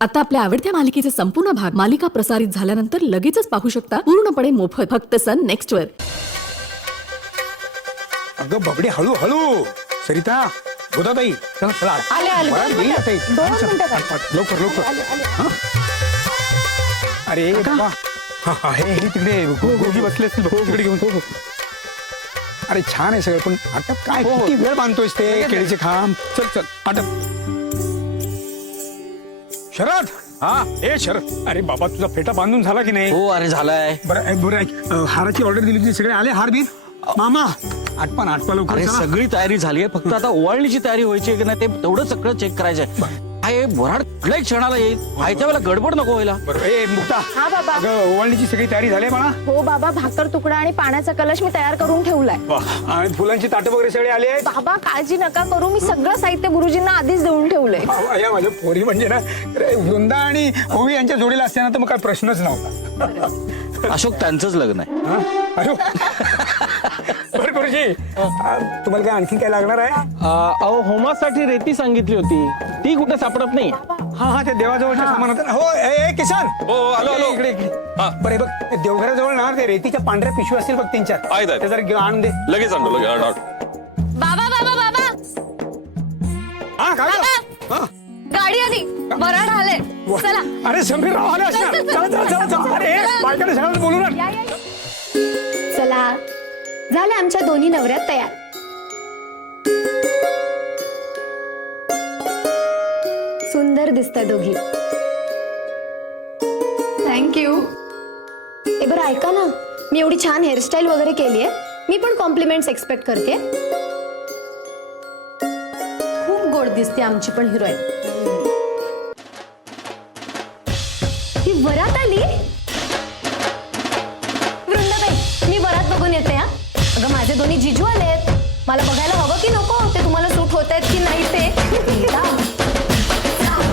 आता आपल्या आवडत्या मालिकेचे संपूर्ण भाग मालिका प्रसारित झाल्यानंतर लगेचच पाहू शकता पूर्णपणे मोफत फक्त सन नेक्स्ट वर। अगं बबडी हळू हळू सरिता गोदाबाई चला चला आले, आले. मला दोन येईल मिनिटं. आता एक. दोन चल, मिनिटं काय? पट, पट, लवकर लवकर हा? अरे बाबा हा, हा, हे तिकडे गोगी बसले असतील बघ, तिकडे घेऊन हो. अरे छान आहे सगळं पण आता काय किती वेळ बांधतोयस ते केळीचे खांब चल चल आटप शरद हा ए शरद अरे बाबा तुझा फेटा बांधून झाला की नाही हो अरे झालाय. बरं ऐक, हाराची ऑर्डर दिली होती सगळे आले हार बीर मामा आटपा लवकर अरे चला. सगळी तयारी झाली आहे, फक्त आता ओवाळणीची तयारी व्हायची आहे की नाही ते तेवढं सगळं चेक करायचंय. काय वराड कुठल्याही क्षणाला येईल, आयत्या वेळेला गडबड नको व्हायला. बरं ए मुक्ता हा बाबा. अगं ओवाळणीची सगळी तयारी झाली आहे म्हणा हो बाबा, भाकर तुकडा आणि पाण्याचा कलश मी तयार करून ठेवलाय. वाह, आणि फुलांची ताटं वगैरे सगळे आले आहेत बाबा काळजी नका करू, मी सगळं साहित्य गुरुजींना आधीच देऊन ठेवलंय. वाह, या माझ्या पोरी म्हणजे ना अरे, वृंदा आणि ओवी यांच्या जोडीला असते ना तर मग काय प्रश्नच नव्हता अशोक त्यांचंच लग्न आहे. हा? अरे बरं गुरुजी तुम्हाला काय आणखी काय लागणार आहे अहो होमासाठी रेती सांगितली होती, ती कुठे सापडत नाही. हा हा ते देवाजवळचे सामान होतं ना हो ए किसान हो, आलो, आलो. इकडे बरं हे बघ ते देवघराजवळ ना ते रेतीच्या पांढऱ्या पिशवी असतील बघ 3-4 आहेत. ते जरा घेऊन आणून दे लगेच आणतो लगेच आणतो. बाबा बाबा बाबा हा काय बाबा. हा गाडी आली, वराड आले. चला अरे समीरराव आले असणार चल, चल, चला चला चला चला अरे बायकडे सगळं बोलू ना या, या, या. चला झालं आमच्या दोन्ही नवऱ्यात तयार. सुंदर दिसताय दोघी. थँक्यू. ए बरं ऐका ना, मी एवढी छान हेअरस्टाईल वगैरे केली आहे, मी पण कॉम्प्लिमेंट्स एक्सपेक्ट करते. खूप गोड दिसते आमची पण हिरोईन. ही वरात आली. वृंदाबाई मी वरात बघून येते. हा अगं माझे दोन्ही जिजू आलेत, मला बघायला हवं की नको ते तुम्हाला सूट होत आहेत की नाही ते. गीता,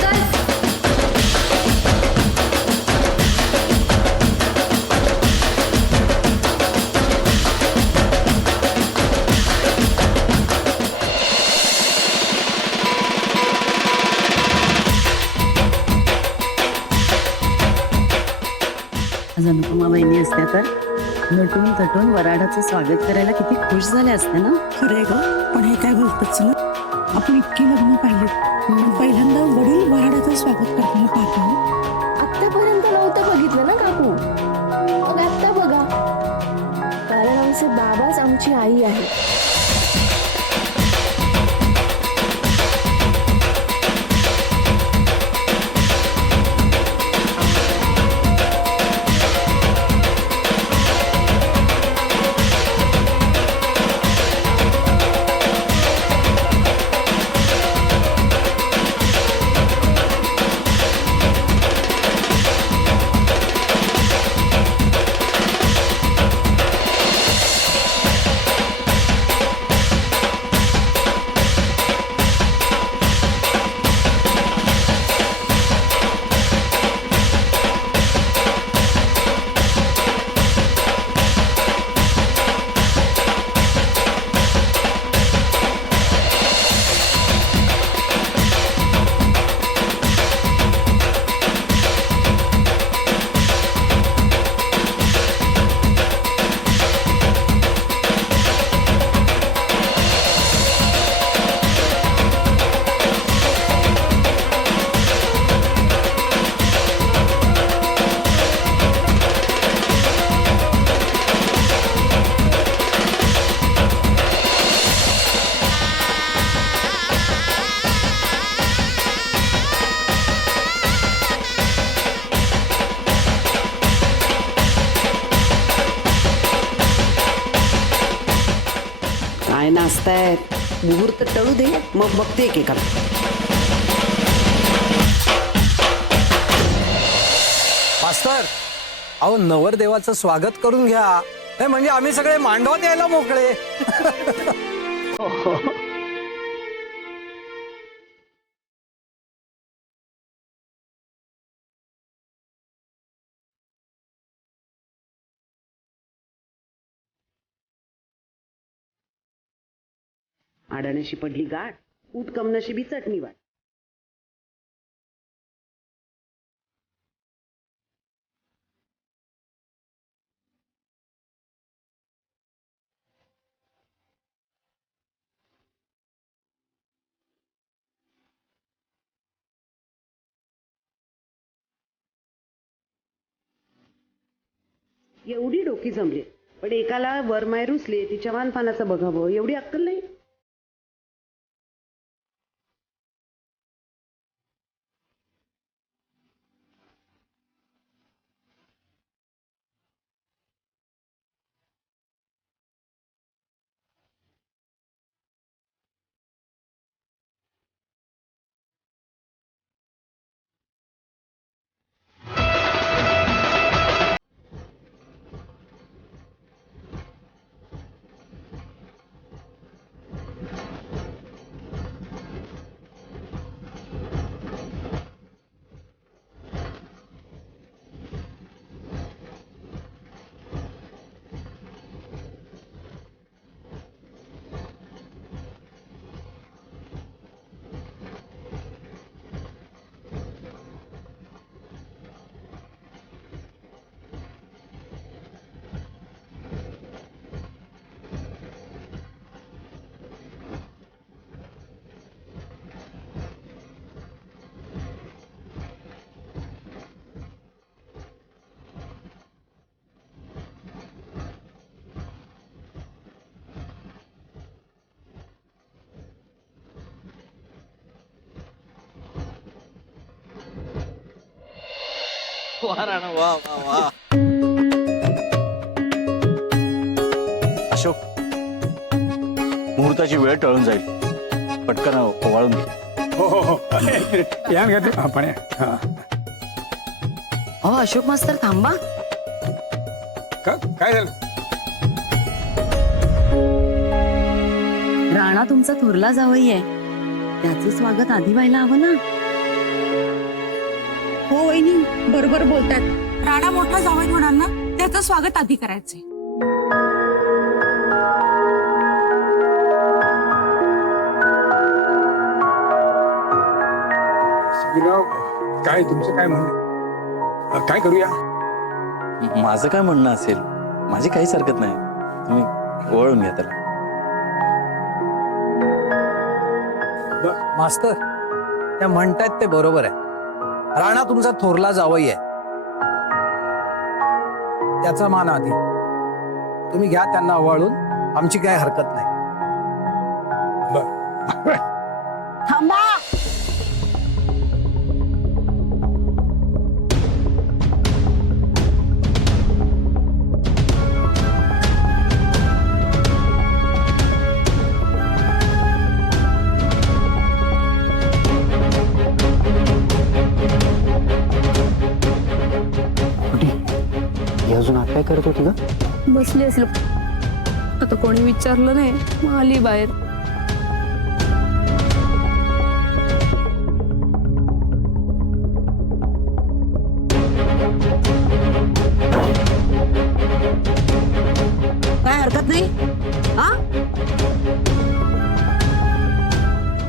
चल. आज अनुपमा बहिणी असत्या तर नटून तटून वराडाचं स्वागत करायला किती खुश झाले असते ना. खरंय ग, पण हे काय बोलतच ना, आपण इतकी लग्न पाहिली पण पहिल्यांदा वडील वराडाचं स्वागत करताना पाहतो. आत्तापर्यंत नव्हतं बघितलं ना काकू, मग आत्ता बघा, कारण आमचे बाबाच आमची आई आहे. काय नाचताय, मुहूर्त टळू दे मग बघते एकेकाला. मास्तर, अहो नवरदेवाचं स्वागत करून घ्या, हे म्हणजे आम्ही सगळे मांडवात यायला मोकळे. आडाण्याशी पडली गाठ, उठ कमनशिबी चटणी वाट. एवढी डोकी जमली पण एकाला वरमाय रुसले तिच्या वानपानाचं बघावं एवढी अक्कल नाही. वा राणा वा वा वा. अशोक, मुहूर्ताची वेळ टळून जाईल, पटकन ओवाळून घे. हो या ना घ्या पाण्या. हा. अहो अशोक मास्तर थांबा. काय झालं? राणा तुमचा थोरला जावई आहे, त्याचं स्वागत आधी व्हायला हवं ना. हो वहिनी बरोबर बोलतात. राणा मोठा जावई होणार ना, त्याचं स्वागत आधी करायचंय. काय तुमचं काय म्हणणं? काय करूया? माझं काय म्हणणं असेल, माझी काहीच हरकत नाही, तुम्ही ओवाळून घ्या त्याला. मास्तर त्या म्हणतायत ते बरोबर आहे. राणा तुमचा थोरला जावई आहे, त्याचा मान आधी. तुम्ही घ्या त्यांना ओवाळून, आमची काय हरकत नाही. थांबा. अजून आत काय करत होती ग? बसली असेल, आता कोणी विचारलं नाही, मग आली बाहेर. काय हरकत नाही हा?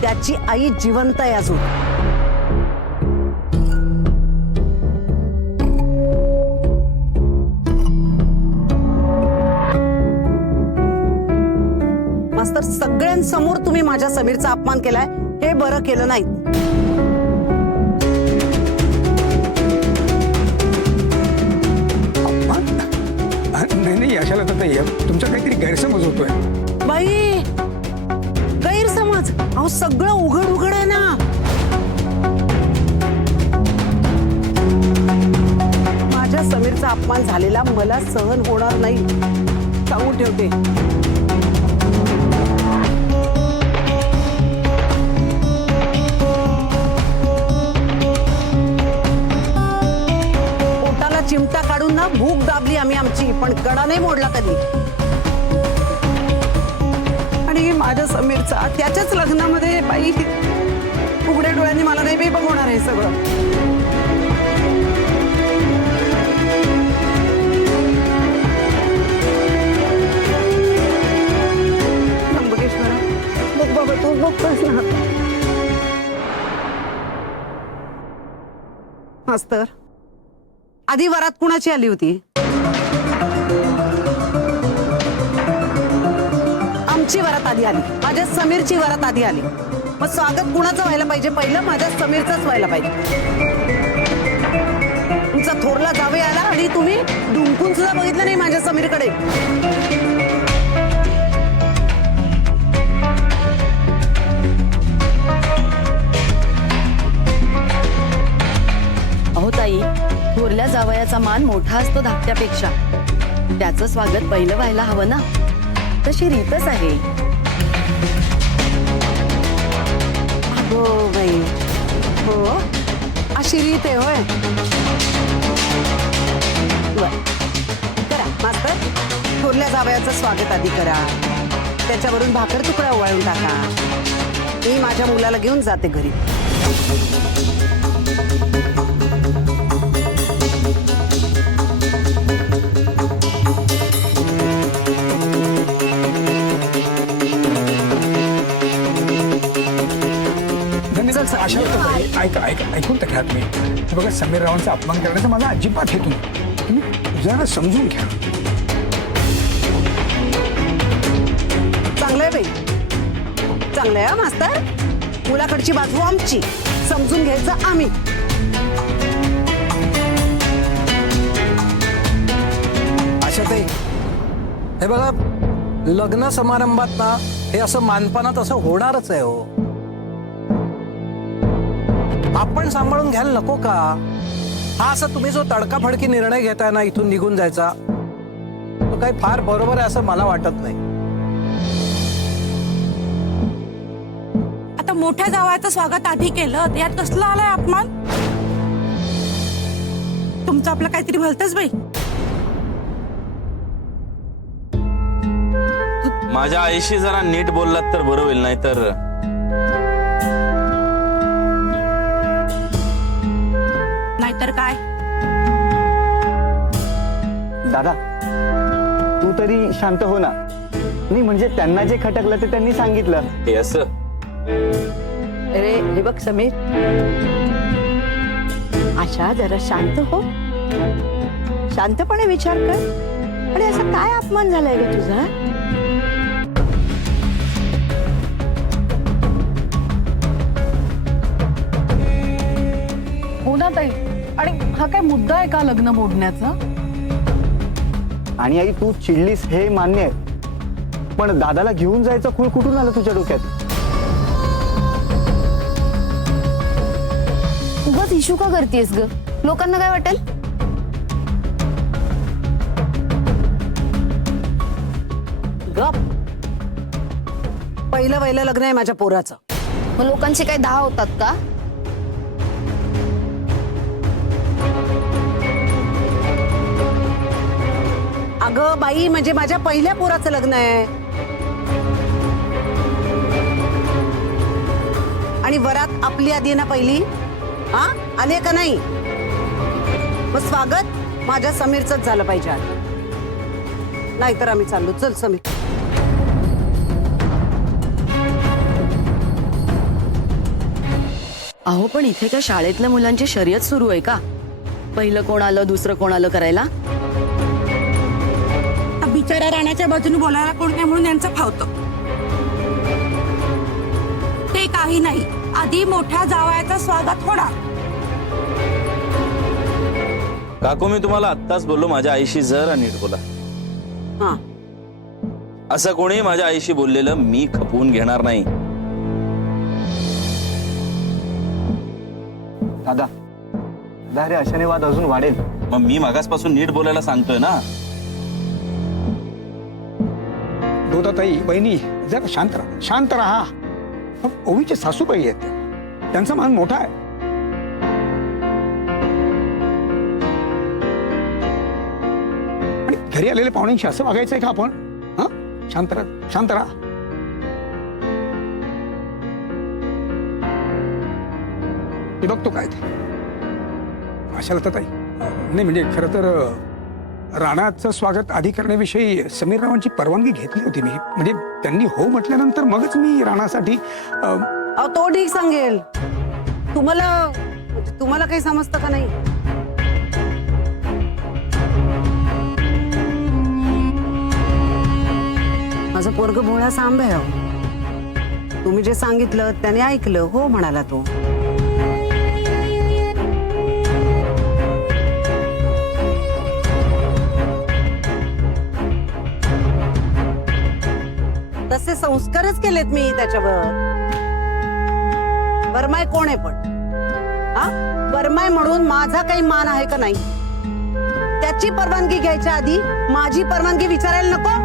त्याची आई जिवंत आहे अजून. मास्तर, सगळ्यांसमोर तुम्ही माझ्या समीरचा अपमान केलाय, हे बरं केलं नाही. नाही अशाला तर तुमचा काहीतरी गैरसमज होतोय. बाई, गैरसमज? अहो सगळं उघड उघड आहे ना. माझ्या समीरचा अपमान झालेला मला सहन होणार नाही, सांगून ठेवते. पोटाला चिमटा काढून ना भूक दाबली आम्ही आमची, पण कडा नाही मोडला कधी. आणि माझ्या समीरचा त्याच्याच लग्नामध्ये बाई उघड्या डोळ्यांनी मला नाही बाई बघवणार आहे सगळं. त्र्यंबकेश्वरा, बघ बाबा, तू बघतोस ना. मास्तर, आधी वरात कुणाची आली होती? आमची वरात आधी आली, माझ्या समीरची वरात आधी आली. मग स्वागत कुणाचं व्हायला पाहिजे? पहिलं माझ्या समीरचंच व्हायला पाहिजे. तुमचा थोरला जावई आला आणि तुम्ही डुंकून सुद्धा बघितलं नाही पडेल. अहो ताई, थोरल्या जावयाचा मान मोठा असतो धाकट्यापेक्षा. त्याचं स्वागत पहिलं व्हायला हवं ना, तशी रीतच आहे. हो बाई, हो अशी रीत आहे होय. बर करा मास्तर, थोरल्या जावयाचं स्वागत आधी करा, त्याच्यावरून भाकर तुकडा ओवाळून टाका. मी माझ्या मुलाला घेऊन जाते घरी. अशा ऐकून तर घ्या तुम्ही. हे बघा, समीर रावांचा अपमान करण्याचा माझा अजिबात हेतू नाही. तुम्ही जरा समजून घ्या. चांगलंय बाई, चांगलंय हा मास्तर. मुलाकडची बाजू आमची, समजून घ्यायचं आम्ही. आशाताई, हे बघा, लग्न समारंभात ना हे असं मानपानात असं होणारच आहे हो. आपण सांभाळून घ्यायला नको का? हा असं तुम्ही जो तडकाफडकी निर्णय घेताय ना इथून निघून जायचा, तो काही फार बरोबर आहे असं मला वाटत नाही. आता मोठ्या जावयाचं स्वागत आधी केलं, यात कसलं आलाय अपमान? तुमचं आपलं काहीतरी भलतंच बाई. माझ्या आईशी जरा नीट बोललात तर बरं होईल, नाही तर नाहीतर काय? दादा, तू तरी शांत हो ना. नाही म्हणजे त्यांना जे खटकलं ते त्यांनी सांगितलं. हे असं अरे हे बघ समीर, आशा जरा शांत हो, शांतपणे विचार कर. आणि असं काय अपमान झालाय ग तुझा? हो ना ताई, आणि हा काय मुद्दा आहे का लग्न मोडण्याचा? आणि आई, तू चिडलीस हे मान्य आहे, पण दादाला घेऊन जायचं खूळ कुठून आलं तुझ्या डोक्यात? उगाच इशू का करतेस ग? लोकांना काय वाटेल? गप. पहिलं लग्न आहे माझ्या पोराचं. मग लोकांचे काय 10 होतात का? अगं बाई, म्हणजे माझ्या पहिल्या पोराचं लग्न आहे. आणि वरात आपली आधी आहे ना पहिली. हा आली का नाही? मग स्वागत माझ्या समीरचंच झालं पाहिजे आज. नाहीतर आम्ही चाललो. चल समीर. अहो पण इथे काय शाळेतल्या मुलांची शर्यत सुरू आहे का? पहिलं कोण आलं, दुसरं कोण आलं करायला? बिचारा राणाच्या बाजूने बोलायला कोण नाही म्हणून यांचं फावतं. ते काही नाही, आधी मोठ्या जावयाचं स्वागत होणार. काकू, मी तुम्हाला आत्ताच बोललो, माझ्या आईशी जरा नीट बोला. हा असं कोणी माझ्या आईशी बोललेलं मी खपवून घेणार नाही. दादा, अरे अशाने वाद अजून वाढेल. मग मी मागासपासून नीट बोलायला सांगतोय ना. दोदाताई, बहिणी, जरा शांत राहा, शांत राहा. ओवीचे सासूबाई आहेत, त्यांचा मान मोठा आहे. आणि घरी आलेल्या पाहुण्यांशी असं वागायचंय का आपण? हा, शांत राहा, शांत राहा. मी बघतो काय ते. अशाला तर ताई, नाही म्हणजे खरं तर राणाचं स्वागत आधी करण्याविषयी समीर रावांची परवानगी घेतली होती मी. म्हणजे त्यांनी हो म्हटल्यानंतर मगच मी राणासाठी अहो तो ठीक सांगेल. तुम्हाला काही समजतं का नाही? माझं पोरग भोळा सांब आहे. तुम्ही जे सांगितलं त्याने ऐकलं, हो म्हणाला तो. केलेत मी त्याच्यावर. बरमाय कोण आहे पण? हा, बरमाय म्हणून माझा काही मान आहे का नाही? त्याची परवानगी घ्यायच्या आधी माझी परवानगी विचारायला नको?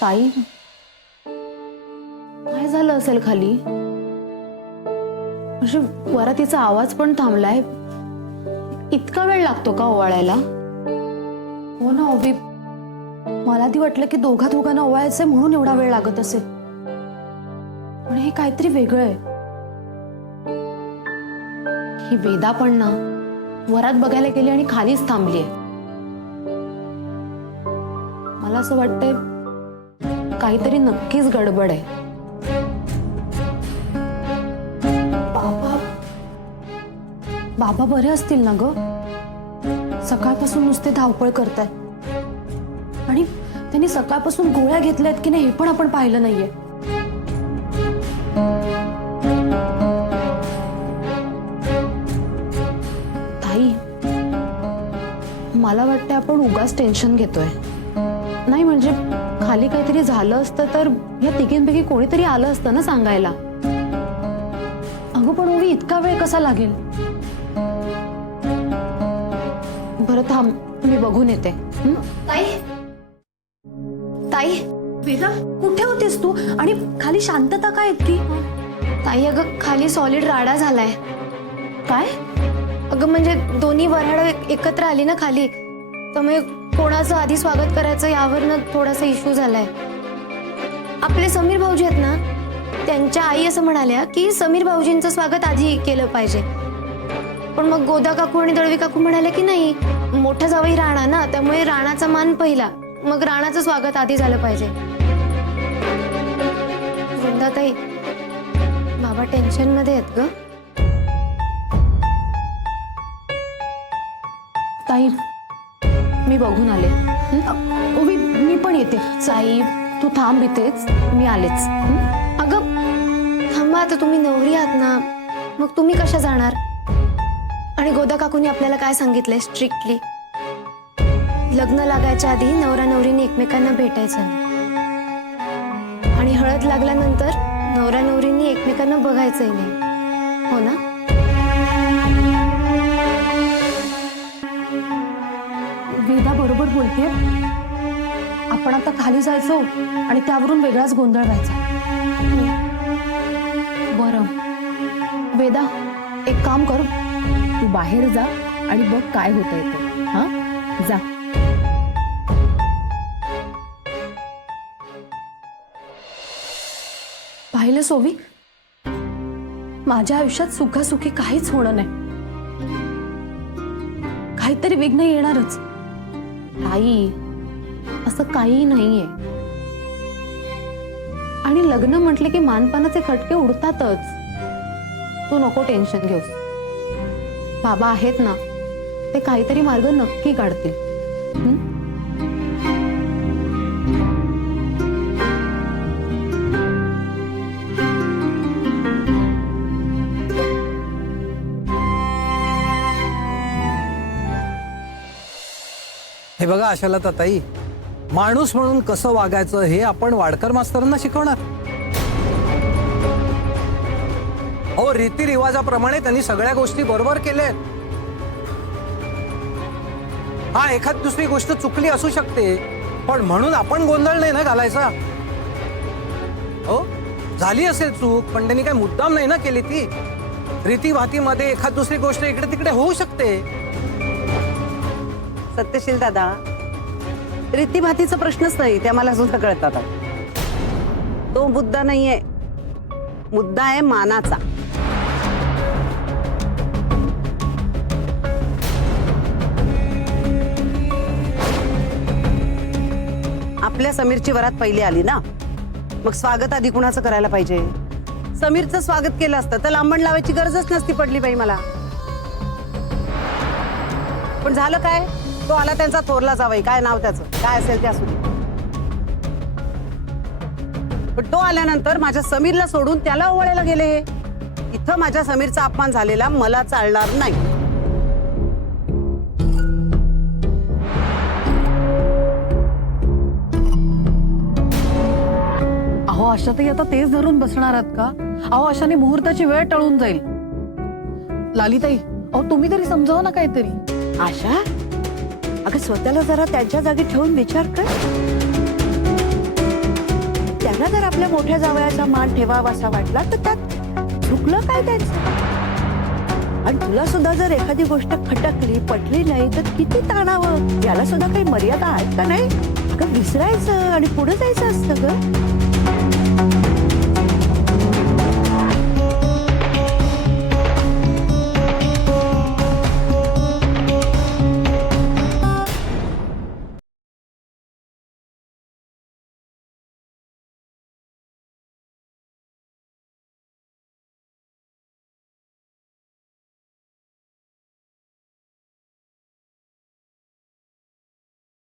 ताई, काय झालं असेल खाली? म्हणजे वरातीचा आवाज पण थांबलाय. इतका वेळ लागतो का ओवाळायला? हो ना ओवी, मला आधी वाटलं की दोघांना ओवाळायचंय म्हणून एवढा वेळ लागत असेल, पण हे काहीतरी वेगळं आहे. ही वेदा पण ना वरात बघायला गेली आणि खालीच थांबलीये. मला असं वाटतंय काहीतरी नक्कीच गडबड आहे. बाबा बरे असतील ना ग? सकाळपासून नुसते धावपळ करतायत आणि त्यांनी सकाळपासून गोळ्या घेतल्यात की नाही हे पण आपण पाहिलं नाहीये. ताई, मला वाटतं आपण उगाच टेन्शन घेतोय. नाही म्हणजे खाली काहीतरी झालं असतं तर या तिघींपैकी कोणीतरी आलं असतं ना सांगायला. अगं पण ओवी, इतका वेळ कसा लागेल? बरं थांब, मी बघून येते. ताई, ताई, वेदा कुठे होतीस तू? आणि खाली शांतता काय इतकी? ताई अगं खाली सॉलिड राडा झालाय. काय? अगं म्हणजे दोन्ही वऱ्हाड एकत्र आली ना खाली, त्यामुळे कोणाचं आधी स्वागत करायचं यावरनं थोडासा इश्यू झालाय. आपले समीर भाऊजी आहेत ना, त्यांच्या आई असं म्हणाल्या की समीर भाऊजींचं स्वागत आधी केलं पाहिजे. पण मग गोदा काकू आणि दळवी काकू म्हणाले की नाही, मोठा जावई राणा ना, त्यामुळे राणाचा मान पहिला, मग राणाचं स्वागत आधी झालं पाहिजे. वृंदाताई, बाबा टेन्शन मध्ये आहेत ग. ताई, मी बघून आले. ओवी, मी पण येते. साई, तू थांब इथेच, मी आलेच. अगं थांबा, आता तुम्ही नवरी आहात ना, मग तुम्ही कशा जाणार? आणि गोदा काकूंनी आपल्याला काय सांगितलंय स्ट्रिक्टली? लग्न लागायच्या आधी नवरा नवरीने एकमेकांना भेटायचं आणि हळद लागल्यानंतर नवरा नवरीने एकमेकांना बघायचंही नाही, हो ना? वेदा बरोबर बोलते. आपण आता खाली जायचो आणि त्यावरून वेगळाच गोंधळ व्हायचा. बरं वेदा, एक काम कर, तू बाहेर जा आणि बघ काय होतंय ते. हा, जा. पाहिलं सोवी, माझ्या आयुष्यात सुखासुखी काहीच होणं नाही. काहीतरी विघ्न येणारच. ताई, असं काही नाहीये. आणि लग्न म्हटले की मानपानाचे खटके उडतातच. तू नको टेन्शन घेऊस. बाबा आहेत ना, ते काहीतरी मार्ग नक्की काढतील. हे बघा आशालता ताई, माणूस म्हणून कसं वागायचं हे आपण वाडकर मास्तरांना शिकवणार. हो, रीतिरिवाजाप्रमाणे त्यांनी सगळ्या गोष्टी बरोबर केल्या. हा, एखाद दुसरी गोष्ट चुकली असू शकते, पण म्हणून आपण गोंधळ नाही ना घालायचा. हो, झाली असेल चूक, पण त्यांनी काय मुद्दाम नाही ना केली. ती रीतिभातीमध्ये एखाद दुसरी गोष्ट इकडे तिकडे होऊ शकते. सत्यशील दादा, रीतीभातीचा प्रश्नच नाही, त्या मला सुद्धा कळतात. तो मुद्दा नाहीये, मुद्दा आहे मानाचा. आपल्या समीरची वरात पहिली आली ना, मग स्वागत आधी कुणाचं करायला पाहिजे? समीरचं स्वागत केलं असतं तर लांबण लावायची गरजच नसती पडली बाई मला. पण झालं काय, तो आला त्यांचा थोरला जावई, काय नाव त्याचं काय असेल ते असू दे. पण तो आल्यानंतर माझ्या समीरला सोडून त्याला ओवाळायला गेले. इथं माझ्या समीरचा अपमान झालेला मला चालणार नाही. अहो आशाताई आता तेच धरून बसणार आहात का? अहो अशाने मुहूर्ताची वेळ टळून जाईल. लालीताई अहो तुम्ही तरी समजावा ना काहीतरी. आशा अगं स्वतःला जरा त्यांच्या जागी ठेवून विचार कर. त्यांना जर आपल्या मोठ्या जावयाचा मान ठेवावा असा वाटला तर त्यात चुकलं काय त्यांचं? आणि तुला सुद्धा जर एखादी गोष्ट खटकली पटली नाही तर किती ताणावं. याला सुद्धा काही मर्यादा आहेत का नाही? अगं विसरायचं आणि पुढे जायचं असतं ग.